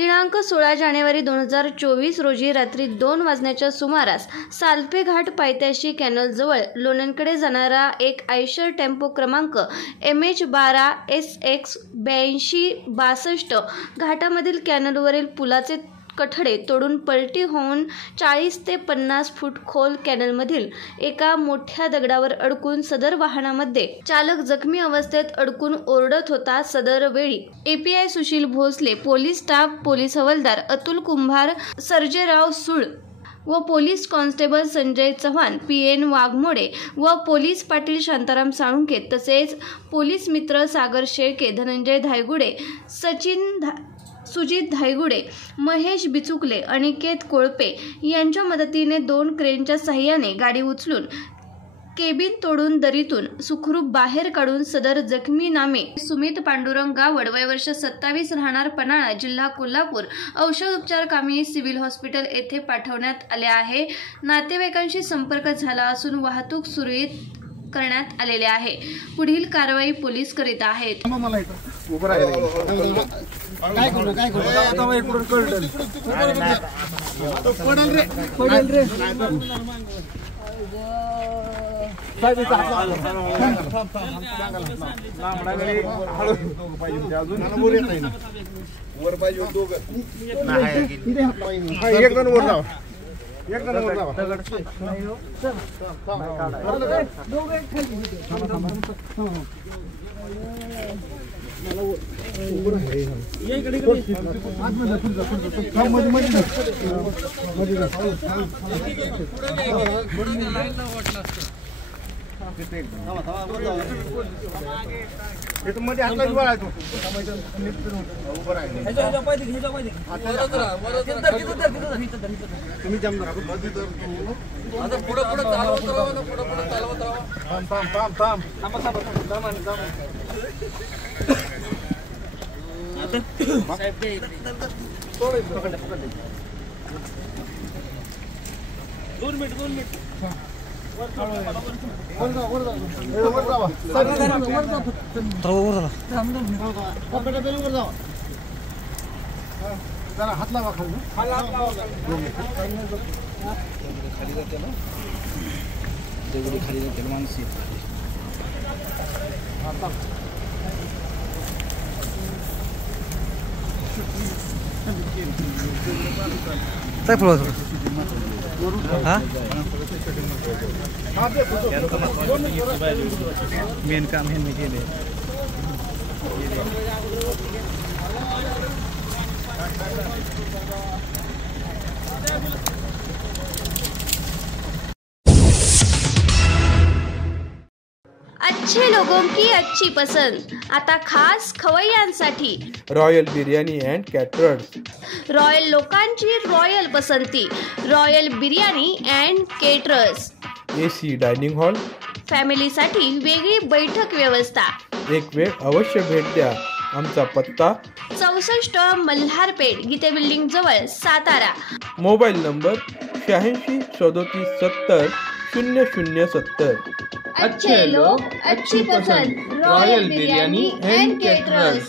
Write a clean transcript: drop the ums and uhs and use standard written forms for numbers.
दिनांक 16 जानेवारी 2024 रोजी रात्री 2 वाजण्याच्या सुमारास सालपे घाट पायथ्याशी कॅनलजवळ लोणंदकडे जाणारा एक आयशर टेम्पो क्रमांक MH12 SX 8262 घाटामधील कॅनलवरील पुलाचे कठडे तोडून पलटी होऊन 40 ते 50 फूट खोल कॅनलमधील एका मोठ्या दगडावर अडकून सदर वाहनामध्ये चालक जखमी अवस्थेत अडकून ओरडत होता। सदर वेळी API Sushil Bhosale, police staff, police हवालदार अतुल कुंभार, सर्जेराव सुळ व police constable Sanjay Chavan, PN Waghmode व पोलीस पाटील शांताराम साळुंखे तसेच पोलीस मित्र सागर शेळके, धनंजय धायगुडे, सुजित धायगुडे, महेश बिचुकले, अनिकेत कोळपे यांच्या मदतीने 2 क्रेनच्या सहाय्याने गाडी उचलून केबिन तोडून दरीतून सुखरूप बाहेर काढून सदर जखमी नामे सुमित पांडुरंग गावड, वय वर्ष 27, राहणार पन्हाळा, जिल्हा कोल्हापूर, औषधोपचार कामी सिव्हिल हॉस्पिटल येथे पाठवण्यात आले आहे। नातेवाईकांशी संपर्क झाला असून वाहतूक सुरळीत करण्यात आलेले आहे। पुढील कारवाई पोलीस करीत आहेत। हात लावा खाली जाते ना, जेवढी खाली जाते माणसी काय फळवतो मेन काम हे केले। अच्छे लोगों की अच्छी पसंद आता खास खवय्यांसाठी royal biryani and caterers. Royal लोकांची रॉयल पसंती, royal biryani and caterers. AC dining hall, फॅमिलीसाठी वेगळी बैठक व्यवस्था। एक वेळ अवश्य भेट द्या। आमचा पत्ता 64 मल्हारपेठ, गीते बिल्डिंग जवळ, सातारा। Mobile number 86 37 70 0070। अच्छे लोग अच्छी पसंद, रॉयल बिर्याणी अँड केटरर्स।